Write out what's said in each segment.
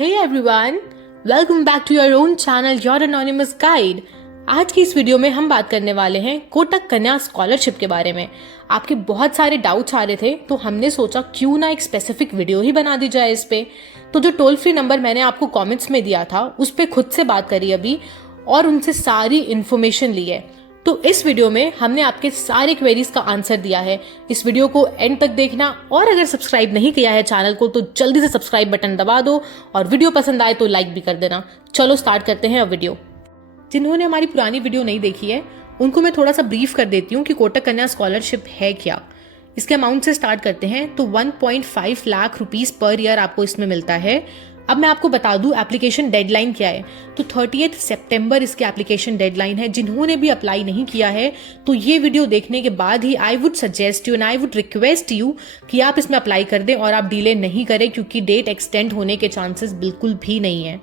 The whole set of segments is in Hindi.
Hey everyone, welcome back to your own channel Your Anonymous Guide। आज की इस वीडियो में हम बात करने वाले हैं कोटक कन्या स्कॉलरशिप के बारे में। आपके बहुत सारे डाउट्स आ रहे थे तो हमने सोचा क्यों ना एक स्पेसिफिक वीडियो ही बना दी जाए इस पे। तो जो टोल फ्री नंबर मैंने आपको कमेंट्स में दिया था उस पे खुद से बात करी अभी और उनसे सारी इन्फॉर्मेशन ली है। तो इस वीडियो में हमने आपके सारे क्वेरीज का आंसर दिया है। इस वीडियो को एंड तक देखना और अगर सब्सक्राइब नहीं किया है चैनल को तो जल्दी से सब्सक्राइब बटन दबा दो और वीडियो पसंद आए तो लाइक भी कर देना। चलो स्टार्ट करते हैं अब वीडियो। जिन्होंने हमारी पुरानी वीडियो नहीं देखी है उनको मैं थोड़ा सा ब्रीफ कर देती हूँ कि कोटक कन्या स्कॉलरशिप है क्या। इसके अमाउंट से स्टार्ट करते हैं तो 1.5 लाख रुपीस पर ईयर आपको इसमें मिलता है। अब मैं आपको बता दूं एप्लीकेशन डेडलाइन क्या है। तो 30 सितंबर इसकी एप्लीकेशन डेडलाइन है। जिन्होंने भी अप्लाई नहीं किया है तो ये वीडियो देखने के बाद ही I would suggest you and I would request you कि आप इसमें अप्लाई कर दें और आप डिले नहीं करें क्योंकि डेट एक्सटेंड होने के चांसेस बिल्कुल भी नहीं है।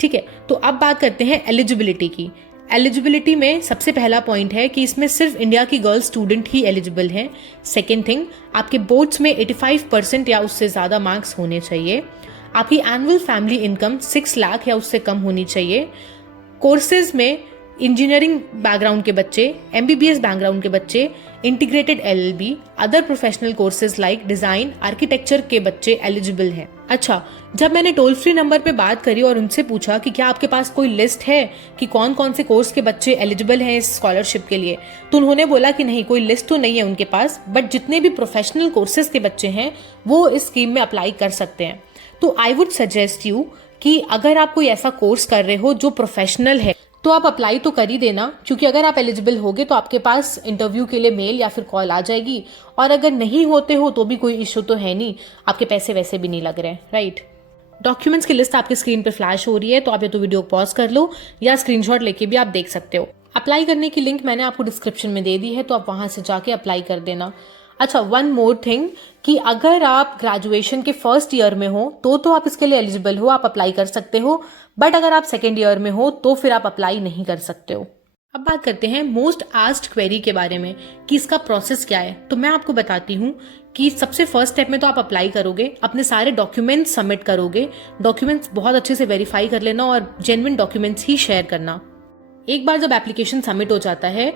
ठीक है, तो अब बात करते हैं एलिजिबिलिटी की। एलिजिबिलिटी में सबसे पहला पॉइंट है कि इसमें सिर्फ इंडिया की गर्ल स्टूडेंट ही एलिजिबल हैं। सेकेंड थिंग, आपके बोर्ड्स में 85% या उससे ज़्यादा मार्क्स होने चाहिए। आपकी एनुअल फैमिली इनकम 6 लाख या उससे कम होनी चाहिए। कोर्सेज में इंजीनियरिंग बैकग्राउंड के बच्चे, एमबीबीएस बैकग्राउंड के बच्चे, integrated LLB, other professional courses like design, architecture के बच्चे एलिजिबल हैं। अच्छा, जब मैंने टोल फ्री नंबर पे बात करी और उनसे पूछा कि क्या आपके पास कोई लिस्ट है कि कौन कौन से कोर्स के बच्चे एलिजिबल हैं इस स्कॉलरशिप के लिए, तो उन्होंने बोला कि नहीं, कोई लिस्ट तो नहीं है उनके पास, बट जितने भी प्रोफेशनल कोर्सेज के बच्चे हैं वो इस स्कीम में अप्लाई कर सकते हैं। तो आई वुड सजेस्ट यू कि अगर आप कोई ऐसा कोर्स कर रहे हो जो प्रोफेशनल है तो आप अप्लाई तो कर ही देना, क्योंकि अगर आप एलिजिबल होगे तो आपके पास इंटरव्यू के लिए मेल या फिर कॉल आ जाएगी। और अगर नहीं होते हो तो भी कोई इश्यू तो है नहीं, आपके पैसे वैसे भी नहीं लग रहे हैं, राइट। डॉक्यूमेंट्स की लिस्ट आपकी स्क्रीन पे फ्लैश हो रही है, तो आप या तो वीडियो पॉज कर लो या स्क्रीनशॉट लेके भी आप देख सकते हो। अप्लाई करने की लिंक मैंने आपको डिस्क्रिप्शन में दे दी है, तो आप वहां से जाके अप्लाई कर देना। अच्छा, वन मोर थिंग कि अगर आप ग्रेजुएशन के फर्स्ट ईयर में हो तो आप इसके लिए एलिजिबल हो, आप अप्लाई कर सकते हो। बट अगर आप सेकेंड ईयर में हो तो फिर आप अप्लाई नहीं कर सकते हो। अब बात करते हैं मोस्ट आस्क्ड क्वेरी के बारे में कि इसका प्रोसेस क्या है। तो मैं आपको बताती हूँ कि सबसे फर्स्ट स्टेप में तो आप अप्लाई करोगे, अपने सारे डॉक्यूमेंट्स सबमिट करोगे। डॉक्यूमेंट्स बहुत अच्छे से वेरीफाई कर लेना और जेन्युइन डॉक्यूमेंट्स ही शेयर करना। एक बार जब एप्लीकेशन सबमिट हो जाता है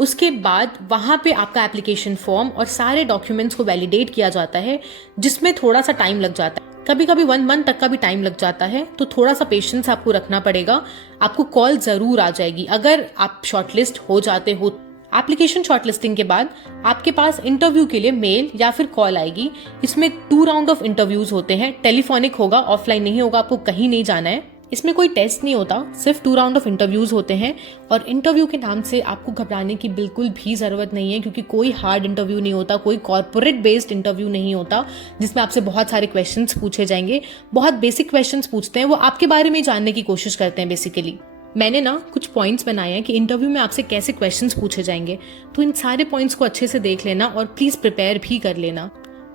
उसके बाद वहां पे आपका एप्लीकेशन फॉर्म और सारे डॉक्यूमेंट्स को वैलिडेट किया जाता है, जिसमें थोड़ा सा टाइम लग जाता है। कभी कभी 1 मंथ तक का भी टाइम लग जाता है, तो थोड़ा सा पेशेंस आपको रखना पड़ेगा। आपको कॉल जरूर आ जाएगी अगर आप शॉर्टलिस्ट हो जाते हो। एप्लीकेशन शॉर्टलिस्टिंग के बाद आपके पास इंटरव्यू के लिए मेल या फिर कॉल आएगी। इसमें 2 राउंड ऑफ इंटरव्यूज होते हैं। टेलीफोनिक होगा, ऑफलाइन नहीं होगा, आपको कहीं नहीं जाना है। इसमें कोई टेस्ट नहीं होता, सिर्फ 2 राउंड ऑफ इंटरव्यूज होते हैं। और इंटरव्यू के नाम से आपको घबराने की बिल्कुल भी जरूरत नहीं है, क्योंकि कोई हार्ड इंटरव्यू नहीं होता, कोई कॉर्पोरेट बेस्ड इंटरव्यू नहीं होता जिसमें आपसे बहुत सारे क्वेश्चंस पूछे जाएंगे। बहुत बेसिक क्वेश्चंस पूछते हैं, वो आपके बारे में जानने की कोशिश करते हैं बेसिकली। मैंने ना कुछ पॉइंट्स बनाए हैं कि इंटरव्यू में आपसे कैसे क्वेश्चंस पूछे जाएंगे, तो इन सारे पॉइंट्स को अच्छे से देख लेना और प्लीज प्रिपेयर भी कर लेना।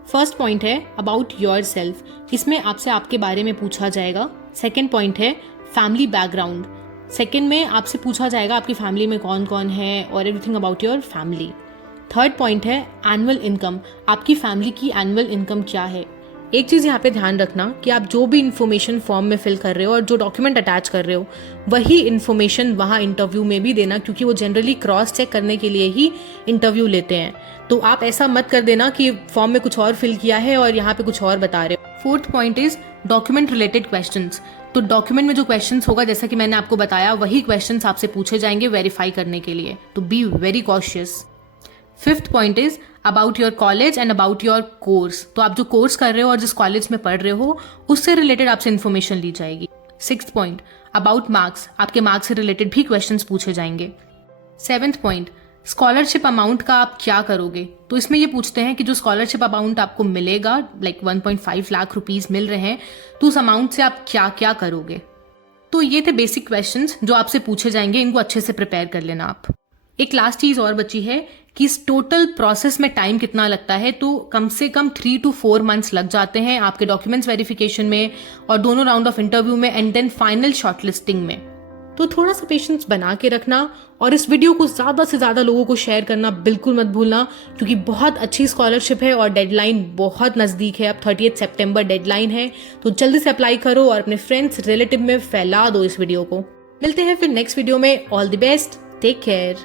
फर्स्ट पॉइंट है अबाउट योर सेल्फ, इसमें आपसे आपके बारे में पूछा जाएगा। सेकेंड पॉइंट है फैमिली बैकग्राउंड, सेकेंड में आपसे पूछा जाएगा आपकी फैमिली में कौन कौन है और everything about your family. Third point है एनुअल इनकम, आपकी फैमिली की एनुअल इनकम क्या है। एक चीज यहाँ पे ध्यान रखना कि आप जो भी इन्फॉर्मेशन फॉर्म में फिल कर रहे हो और जो डॉक्यूमेंट अटैच कर रहे हो वही इन्फॉर्मेशन वहाँ इंटरव्यू में भी देना, क्योंकि वो जनरली क्रॉस चेक करने के लिए ही इंटरव्यू लेते हैं। तो आप ऐसा मत कर देना कि फॉर्म में कुछ और फिल किया है और यहाँ पे कुछ और बता रहे हो। Fourth point is document related questions. तो डॉक्यूमेंट में जो क्वेश्चंस होगा, जैसा कि मैंने आपको बताया, वही क्वेश्चंस आपसे पूछे जाएंगे वेरीफाई करने के लिए, तो be very cautious. Fifth point is about your college and about your course. तो आप जो कोर्स कर रहे हो और जिस कॉलेज में पढ़ रहे हो उससे रिलेटेड आपसे इन्फॉर्मेशन ली जाएगी। सिक्स्थ पॉइंट अबाउट मार्क्स, आपके मार्क्स से रिलेटेड भी क्वेश्चंस पूछे जाएंगे। सेवेंथ पॉइंट स्कॉलरशिप अमाउंट का आप क्या करोगे। तो इसमें ये पूछते हैं कि जो स्कॉलरशिप अमाउंट आपको मिलेगा, लाइक 1.5 लाख रुपीस मिल रहे हैं, तो उस अमाउंट से आप क्या क्या करोगे। तो ये थे बेसिक क्वेश्चंस जो आपसे पूछे जाएंगे, इनको अच्छे से प्रिपेयर कर लेना आप। एक लास्ट चीज और बची है कि इस टोटल प्रोसेस में टाइम कितना लगता है। तो कम से कम 3 to 4 मंथ्स लग जाते हैं आपके डॉक्यूमेंट्स वेरिफिकेशन में और दोनों राउंड ऑफ इंटरव्यू में एंड देन फाइनल शॉर्टलिस्टिंग में। तो थोड़ा सा पेशेंस बना के रखना और इस वीडियो को ज़्यादा से ज़्यादा लोगों को शेयर करना बिल्कुल मत भूलना, क्योंकि बहुत अच्छी स्कॉलरशिप है और डेडलाइन बहुत नज़दीक है। अब 30 सितंबर डेडलाइन है, तो जल्दी से अप्लाई करो और अपने फ्रेंड्स रिलेटिव में फैला दो इस वीडियो को। मिलते हैं फिर नेक्स्ट वीडियो में। All the best, take care.